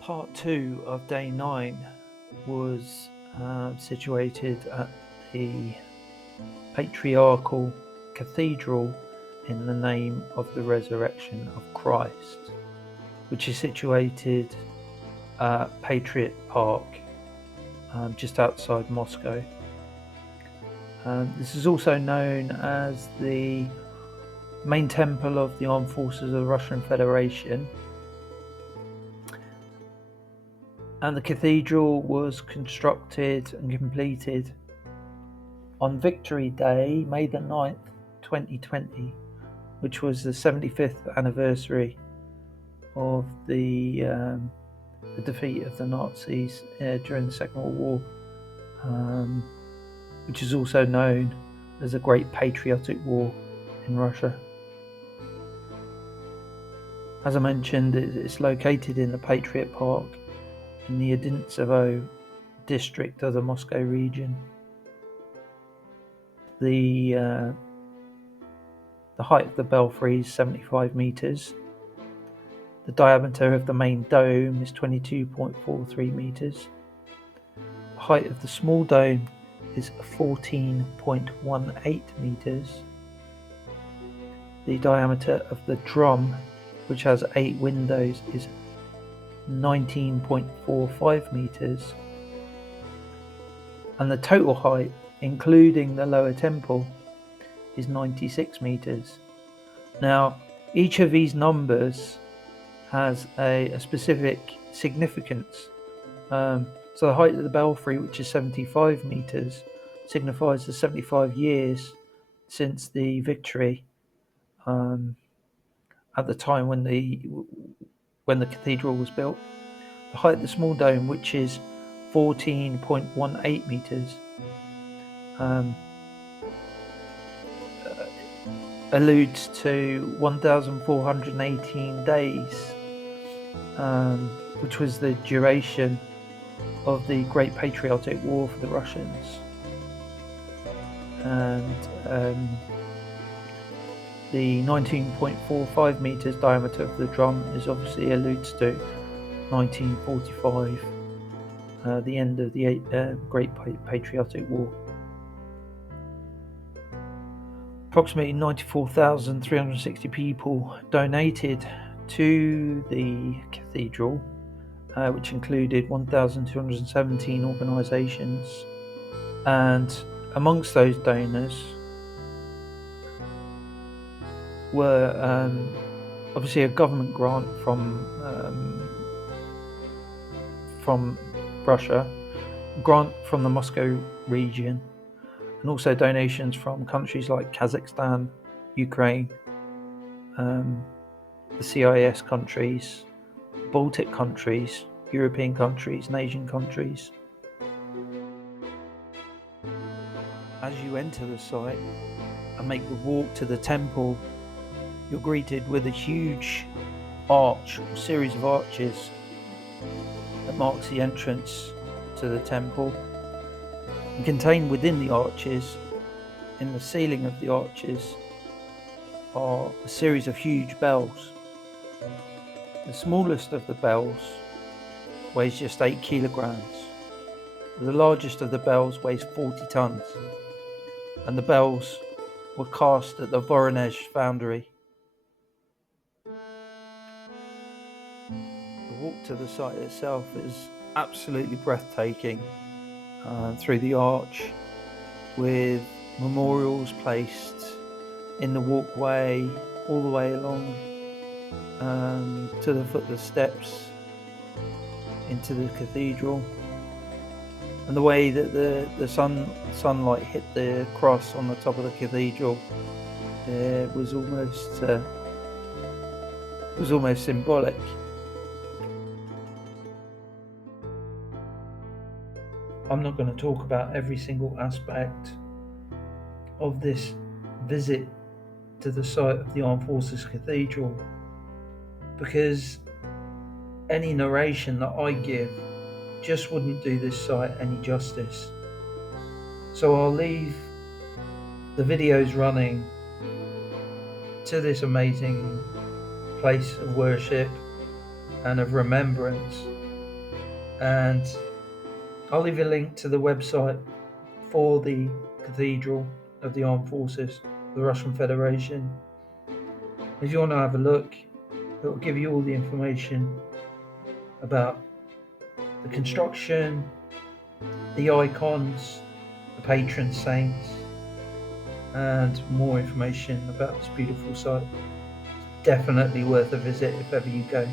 Part 2 of day 9 was situated at the patriarchal cathedral in the name of the resurrection of Christ, which is situated at Patriot Park, just outside Moscow. This is also known as the main temple of the armed forces of the Russian Federation, and the cathedral was constructed and completed on Victory Day, May the 9th, 2020, which was the 75th anniversary of the defeat of the Nazis during the Second World War, which is also known as the Great Patriotic War in Russia. As I mentioned, it's located in the Patriot Park in the Odintsevo district of the Moscow region. The height of the belfry is 75 meters. The diameter of the main dome is 22.43 meters. The height of the small dome is 14.18 meters. The diameter of the drum, which has 8 windows, is 19.45 meters. And the total height, including the lower temple, is 96 meters. Now, each of these numbers has a specific significance. So the height of the belfry, which is 75 meters, signifies the 75 years since the victory, at the time when the cathedral was built. The height of the small dome, which is 14.18 meters, alludes to 1,418 days, which was the duration of the Great Patriotic War for the Russians. And the 19.45 meters diameter of the drum is obviously alludes to 1945, the end of the Great Patriotic War. Approximately 94,360 people donated to the cathedral, which included 1,217 organisations, and amongst those donors were obviously a government grant from Russia, grant from the Moscow region, and also donations from countries like Kazakhstan, Ukraine, the CIS countries, Baltic countries, European countries, and Asian countries. As you enter the site and make the walk to the temple, you're greeted with a huge arch, or series of arches, that marks the entrance to the temple. And contained within the arches, in the ceiling of the arches, are a series of huge bells. The smallest of the bells weighs just 8 kilograms. The largest of the bells weighs 40 tons. And the bells were cast at the Voronezh foundry. The walk to the site itself is absolutely breathtaking, through the arch, with memorials placed in the walkway all the way along to the foot of the steps into the cathedral, and the way that the sunlight hit the cross on the top of the cathedral was almost symbolic. I'm not going to talk about every single aspect of this visit to the site of the Armed Forces Cathedral, because any narration that I give just wouldn't do this site any justice. So I'll leave the videos running to this amazing place of worship and of remembrance. And I'll leave a link to the website for the Cathedral of the Armed Forces of the Russian Federation. If you want to have a look, it will give you all the information about the construction, the icons, the patron saints, and more information about this beautiful site. It's definitely worth a visit if ever you go.